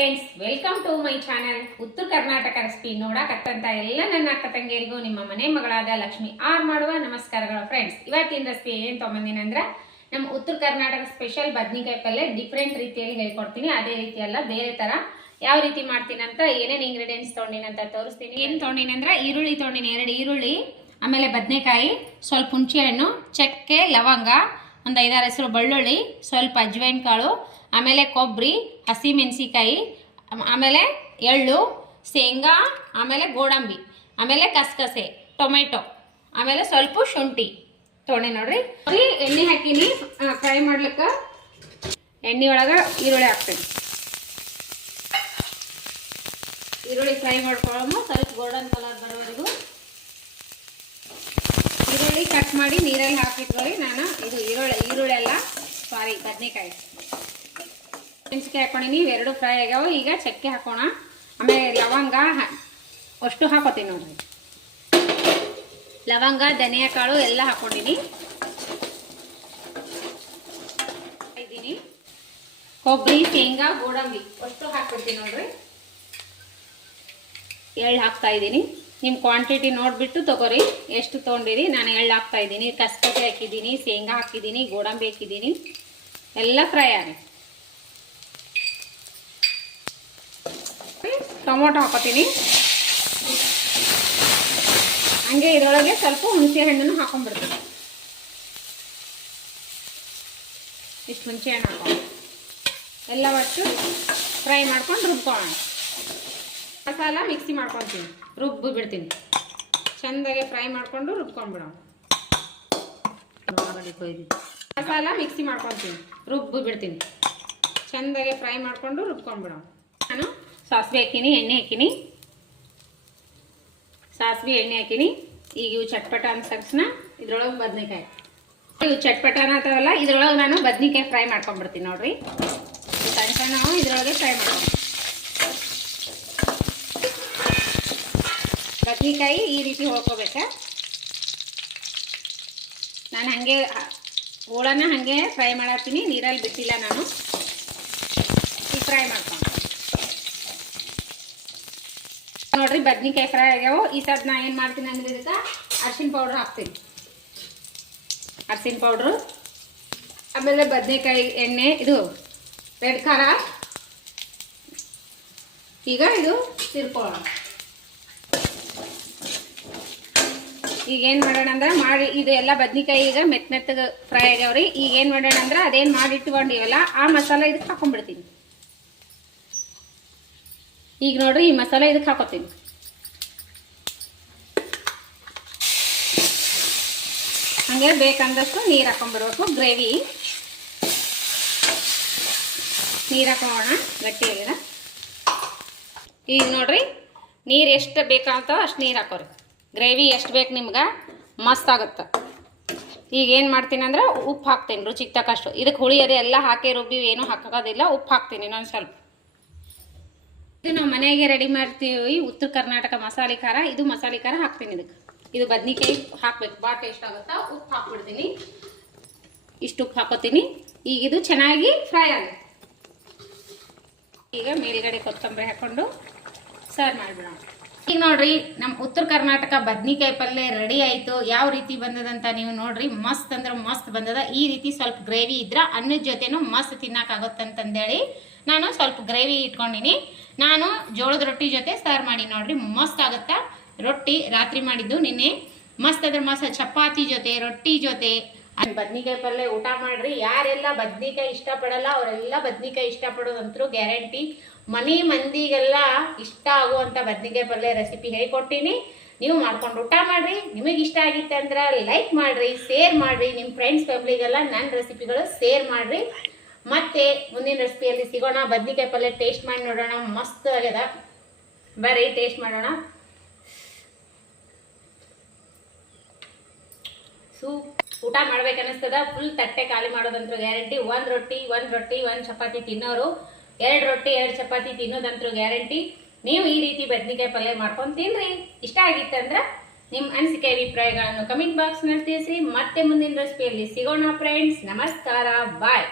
Friends, welcome to my channel. Uttara Karnataka recipe ನೋಡಕತ್ತಂತ ಎಲ್ಲ ನನ್ನ ಅಕ್ಕ ತಂಗಿಯರಿಗೂ ನಿಮ್ಮ ಮನೆ ಮಗಳಾದ ಲಕ್ಷ್ಮಿ ಆರ್ ಮಾಡುವ ನಮಸ್ಕಾರಗಳು. ಫ್ರೆಂಡ್ಸ್, ಇವತ್ತಿನ ರೆಸಿಪಿ ಏನ್ ತಗೊಂಬಂದಿನಿ ಅಂದ್ರೆ ನಮ್ಮ ಉತ್ತರ ಕರ್ನಾಟಕ ಸ್ಪೆಷಲ್ ಬದ್ನಿಕಾಯಿ ಪಲ್ಯ ಡಿಫ್ರೆಂಟ್ ರೀತಿಯಲ್ಲಿ ಹೇಳ್ಕೊಡ್ತೀನಿ. ಅದೇ ರೀತಿ ಅಲ್ಲ, ಬೇರೆ ತರ ಯಾವ ರೀತಿ ಮಾಡ್ತೀನಿ ಅಂತ ಏನೇನು ಇಂಗ್ರೀಡಿಯೆಂಟ್ಸ್ ತೊಗೊಂಡಿನಿ ಅಂತ ತೋರಿಸ್ತೀನಿ. ಏನು ತೊಗೊಂಡಿನಿ ಅಂದ್ರೆ ಈರುಳ್ಳಿ ತೊಗೊಂಡಿನಿ, 2 ಈರುಳ್ಳಿ, ಆಮೇಲೆ ಬದನೆಕಾಯಿ, ಸ್ವಲ್ಪ ಹುಣಸೆ ಹಣ್ಣು, ಚಕ್ಕೆ, ಲವಂಗ, ಒಂದು 5-6 ಹೆಸರು ಬೆಳ್ಳುಳ್ಳಿ, ಸ್ವಲ್ಪ ಅಜ್ವೈನ್ ಕಾಳು, ಆಮೇಲೆ ಕೊಬ್ಬರಿ, ಹಸಿ ಮೆಣಸಿಕಾಯಿ, ಆಮೇಲೆ ಎಳ್ಳು, ಶೇಂಗಾ, ಆಮೇಲೆ ಗೋಡಂಬಿ, ಆಮೇಲೆ ಕಸಕಸೆ, ಟೊಮೆಟೊ, ಆಮೇಲೆ ಸ್ವಲ್ಪ ಶುಂಠಿ ತೊಗೊಂಡೆ ನೋಡ್ರಿ. ಎಣ್ಣೆ ಹಾಕಿನಿ ಫ್ರೈ ಮಾಡ್ಲಿಕ್ಕೆ. ಎಣ್ಣೆ ಒಳಗೆ ಈರುಳ್ಳಿ ಹಾಕ್ತೀನಿ. ಈರುಳ್ಳಿ ಫ್ರೈ ಮಾಡ್ಕೊಳ್ಳೋಣ ಸ್ವಲ್ಪ ಗೋಲ್ಡನ್ ಕಲರ್ ಬರೋವರೆಗೂ. ಈರುಳ್ಳಿ ಕಟ್ ಮಾಡಿ ನೀರಲ್ಲಿ ಹಾಕಿಟ್ಕೊಳ್ಳಿ. ನಾನು ಇದು ಈರುಳ್ಳಿ ಅಲ್ಲ, ಸಾರಿ, ಬದನೆಕಾಯಿ. ಮೆಣಸಿಕಾಯಿ ಹಾಕೊಂಡಿನಿ, ಇವೆರಡು ಫ್ರೈ ಆಗ್ಯಾವ. ಈಗ ಚಕ್ಕೆ ಹಾಕೋಣ, ಆಮೇಲೆ ಲವಂಗ ಅಷ್ಟು ಹಾಕೋತೀನಿ ನೋಡ್ರಿ. ಲವಂಗ, ಧನಿಯಾ ಕಾಳು ಎಲ್ಲ ಹಾಕೊಂಡಿನಿ. ಕೊಬ್ಬರಿ, ಶೇಂಗಾ, ಗೋಡಂಬಿ ಅಷ್ಟು ಹಾಕ್ಬಿಡ್ತೀನಿ ನೋಡ್ರಿ. ಎಳ್ಳು ಹಾಕ್ತಾ ಇದ್ದೀನಿ. ನಿಮ್ಮ ಕ್ವಾಂಟಿಟಿ ನೋಡಿಬಿಟ್ಟು ತಗೋರಿ, ಎಷ್ಟು ತೊಗೊಂಡಿರಿ. ನಾನು ಎಳ್ಳು ಹಾಕ್ತಾ ಇದ್ದೀನಿ, ಕಸಕಸೆ ಹಾಕಿದ್ದೀನಿ, ಶೇಂಗಾ ಹಾಕಿದ್ದೀನಿ, ಗೋಡಂಬಿ ಹಾಕಿದ್ದೀನಿ, ಎಲ್ಲ ಫ್ರೈ ಆಗಿ. ಟೊಮೊಟೊ ಹಾಕೋತೀನಿ. ಹಂಗೆ ಇದರೊಳಗೆ ಸ್ವಲ್ಪ ಹುಣಸೆ ಹಣ್ಣನ್ನು ಹಾಕೊಂಡ್ಬಿಡ್ತೀನಿ. ಇಷ್ಟು ಹುಣಸೆ ಹಣ್ಣು ಹಾಕೋ, ಎಲ್ಲ ಒಟ್ಟು ಫ್ರೈ ಮಾಡ್ಕೊಂಡು ರುಬ್ಕೊಳ್ಳೋಣ. ಮಸಾಲ ಮಿಕ್ಸಿ ಮಾಡ್ಕೊತೀನಿ, ರುಬ್ಬು ಬಿಡ್ತೀನಿ. ಚೆಂದಾಗೆ ಫ್ರೈ ಮಾಡಿಕೊಂಡು ರುಬ್ಕೊಂಡ್ಬಿಡೋಣ. ಮಸಾಲ ಮಿಕ್ಸಿ ಮಾಡ್ಕೊತೀನಿ, ರುಬ್ಬು ಬಿಡ್ತೀನಿ. ಚೆಂದಾಗೆ ಫ್ರೈ ಮಾಡಿಕೊಂಡು ರುಬ್ಕೊಂಡ್ಬಿಡೋಣ. ನಾನು ಸಾಸಿವೆ ಹಾಕಿನಿ, ಎಣ್ಣೆ ಹಾಕಿನಿ. ಸಾಸಿವೆ ಎಣ್ಣೆ ಹಾಕಿನಿ. ಈಗ ಇವು ಚಟ್ಪಟ ಅಂದ ತಕ್ಷಣ ಇದ್ರೊಳಗೆ ಬದನೆಕಾಯಿ, ಇವು ಚಟ್ಪಟ ಅನ್ನತ್ತವಲ್ಲ, ಇದ್ರೊಳಗೆ ನಾನು ಬದನೆಕಾಯಿ ಫ್ರೈ ಮಾಡ್ಕೊಂಡ್ಬಿಡ್ತೀನಿ ನೋಡ್ರಿ. ಸಣ್ಣ ಸಣ್ಣ ಇದ್ರೊಳಗೆ ಫ್ರೈ ಮಾಡ್ಕೊಂಡು ಬದನೆಕಾಯಿ ಈ ರೀತಿ ಹೊಳ್ಕೋಬೇಕ. ನಾನು ಹಾಗೆ ಹೋಳನ್ನ ಹಾಗೆ ಫ್ರೈ ಮಾಡತ್ತೀನಿ, ನೀರಲ್ಲಿ ಬಿಟ್ಟಿಲ್ಲ ನಾನು. ಈಗ ಫ್ರೈ ಮಾಡ್ಕೊಂಡು ನೋಡ್ರಿ, ಬದ್ನಿಕಾಯಿ ಫ್ರೈ ಆಗ್ಯಾವ. ಈ ಸದ್ ನಾ ಏನು ಮಾಡ್ತೀನಿ ಅಂದ್ರೆ ಇದಕ್ಕೆ ಅರ್ಶಿನ ಪೌಡ್ರ್ ಹಾಕ್ತೀನಿ. ಅರ್ಶಿನ ಪೌಡ್ರು, ಆಮೇಲೆ ಬದನೆಕಾಯಿ ಎಣ್ಣೆ, ಇದು ರೆಡ್ ಖಾರ. ಈಗ ಇದು ತಿರ್ಕೊಳ್ಳೋಣ. ಈಗ ಏನು ಮಾಡೋಣ ಅಂದ್ರೆ ಇದು ಎಲ್ಲ ಬದ್ನಿಕಾಯಿ ಈಗ ಮೆತ್ತಗೆ ಫ್ರೈ ಆಗ್ಯಾವ್ರಿ. ಈಗ ಏನು ಮಾಡೋಣ ಅಂದ್ರೆ ಅದೇನು ಮಾಡಿಟ್ಕೊಂಡಿವಲ್ಲ ಆ ಮಸಾಲ ಇದಕ್ಕೆ ಹಾಕೊಂಡ್ಬಿಡ್ತೀನಿ. ಈಗ ನೋಡ್ರಿ, ಈ ಮಸಾಲೆ ಇದಕ್ಕೆ ಹಾಕೋತೀನಿ. ಹಂಗೆ ಬೇಕಂದಷ್ಟು ನೀರು ಹಾಕೊಂಡ್ಬಿಡ್ಬೇಕು. ಗ್ರೇವಿ ನೀರು ಹಾಕೋಣ ಗಟ್ಟಿಯಾಗಿದೆ. ಈಗ ನೋಡ್ರಿ, ನೀರು ಎಷ್ಟು ಬೇಕಾಗ್ತಾವ ಅಷ್ಟು ನೀರು ಹಾಕೋರಿ. ಗ್ರೇವಿ ಎಷ್ಟು ಬೇಕು ನಿಮ್ಗೆ, ಮಸ್ತ್ ಆಗುತ್ತೆ. ಈಗ ಏನು ಮಾಡ್ತೀನಿ ಅಂದ್ರೆ ಉಪ್ಪು ಹಾಕ್ತೀನಿ ರುಚಿಗೆ ತಕ್ಕಷ್ಟು. ಇದಕ್ಕೆ ಹುಳಿ ಅದೇ ಎಲ್ಲ ಹಾಕಿ ರುಬ್ಬಿ ಏನೂ ಹಾಕೋದಿಲ್ಲ, ಉಪ್ಪು ಹಾಕ್ತೀನಿ ನಾನು ಸ್ವಲ್ಪ. ಇದು ನಾವು ಮನೆಗೆ ರೆಡಿ ಮಾಡ್ತೀವಿ ಉತ್ತರ ಕರ್ನಾಟಕ ಮಸಾಲೆ ಖಾರ. ಇದು ಮಸಾಲೆ ಖಾರ ಹಾಕ್ತೀನಿ ಇದಕ್ಕೆ. ಇದು ಬದ್ನಿಕಾಯಿ ಹಾಕ್ಬೇಕು, ಭಾಳ ಟೇಸ್ಟ್ ಆಗುತ್ತಾ. ಉಪ್ಪು ಹಾಕ್ಬಿಡ್ತೀನಿ, ಇಷ್ಟು ಉಪ್ಪು ಹಾಕೋತೀನಿ. ಈಗ ಇದು ಚೆನ್ನಾಗಿ ಫ್ರೈ ಆಗುತ್ತೆ. ಈಗ ಮೇಲ್ಗಡೆ ಕೊತ್ತಂಬರಿ ಹಾಕೊಂಡು ಸರ್ವ್ ಮಾಡಿಬಿಡೋಣ. ಈಗ ನೋಡ್ರಿ, ನಮ್ಮ ಉತ್ತರ ಕರ್ನಾಟಕ ಬದ್ನಿಕಾಯಿ ಪಲ್ಯ ರೆಡಿ ಆಯಿತು. ಯಾವ ರೀತಿ ಬಂದದಂತ ನೀವು ನೋಡ್ರಿ. ಮಸ್ತ್ ಅಂದ್ರೆ ಮಸ್ತ್ ಬಂದದ. ಈ ರೀತಿ ಸ್ವಲ್ಪ ಗ್ರೇವಿ ಇದ್ರೆ ಅನ್ನದ ಜೊತೆನೂ ಮಸ್ತ್ ತಿನ್ನಕ್ಕಾಗುತ್ತಂತಂದೇಳಿ ನಾನು ಸ್ವಲ್ಪ ಗ್ರೇವಿ ಇಟ್ಕೊಂಡಿನಿ. ನಾನು ಜೋಳದ ರೊಟ್ಟಿ ಜೊತೆ ಸರ್ವ್ ಮಾಡಿ ನೋಡ್ರಿ, ಮಸ್ತ್ ಆಗುತ್ತಾ. ರೊಟ್ಟಿ ರಾತ್ರಿ ಮಾಡಿದ್ದು ನಿನ್ನೆ, ಮಸ್ತ್ ಅದ್ರ ಮಸ್ತ್. ಚಪಾತಿ ಜೊತೆ, ರೊಟ್ಟಿ ಜೊತೆ ಬದ್ನಿಕಾಯಿ ಪಲ್ಯ ಊಟ ಮಾಡ್ರಿ. ಯಾರೆಲ್ಲ ಬದ್ನಿಕಾಯಿ ಇಷ್ಟಪಡಲ್ಲ ಅವರೆಲ್ಲ ಬದ್ನಿಕಾಯಿ ಇಷ್ಟಪಡೋದಂತರೂ ಗ್ಯಾರಂಟಿ. ಮನೆ ಮಂದಿಗೆಲ್ಲ ಇಷ್ಟ ಆಗುವಂಥ ಬದ್ನಿಕಾಯಿ ಪಲ್ಯ ರೆಸಿಪಿ ಹೇಳ್ಕೊಟ್ಟಿನಿ. ನೀವು ಮಾಡ್ಕೊಂಡು ಊಟ ಮಾಡ್ರಿ. ನಿಮಗೆ ಇಷ್ಟ ಆಗಿತ್ತೆ ಅಂದ್ರೆ ಲೈಕ್ ಮಾಡ್ರಿ, ಶೇರ್ ಮಾಡ್ರಿ. ನಿಮ್ಮ ಫ್ರೆಂಡ್ಸ್ ಫ್ಯಾಮಿಲಿಗೆಲ್ಲ ನನ್ನ ರೆಸಿಪಿಗಳು ಶೇರ್ ಮಾಡ್ರಿ. ಮತ್ತೆ ಮುಂದಿನ ರೆಸಿಪಿಯಲ್ಲಿ ಸಿಗೋಣ. ಬದ್ನಿಕಾಯಿ ಪಲ್ಯ ಟೇಸ್ಟ್ ಮಾಡಿ ನೋಡೋಣ. ಮಸ್ತ್ ಆಗ್ಯದ, ಬರ್ರಿ ಟೇಸ್ಟ್ ಮಾಡೋಣ. ಊಟ ಮಾಡ್ಬೇಕನ್ನಿಸ್ತದ. ಫುಲ್ ತಟ್ಟೆ ಖಾಲಿ ಮಾಡೋದಂತೂ ಗ್ಯಾರಂಟಿ. ಒಂದು ರೊಟ್ಟಿ ಒಂದು ಚಪಾತಿ ತಿನ್ನೋರು 2 ರೊಟ್ಟಿ 2 ಚಪಾತಿ ತಿನ್ನೋದಂತೂ ಗ್ಯಾರಂಟಿ. ನೀವು ಈ ರೀತಿ ಬದ್ನಿಕಾಯಿ ಪಲ್ಯ ಮಾಡ್ಕೊಂಡು ತಿನ್ರಿ. ಇಷ್ಟ ಆಗಿತ್ತಂದ್ರೆ ನಿಮ್ಮ ಅನಿಸಿಕೆ ಅಭಿಪ್ರಾಯಗಳನ್ನು ಕಮೆಂಟ್ ಬಾಕ್ಸ್ನಲ್ಲಿ ತಿಳಿಸಿ. ಮತ್ತೆ ಮುಂದಿನ ರೆಸಿಪಿಯಲ್ಲಿ ಸಿಗೋಣ ಫ್ರೆಂಡ್ಸ್. ನಮಸ್ಕಾರ, ಬಾಯ್.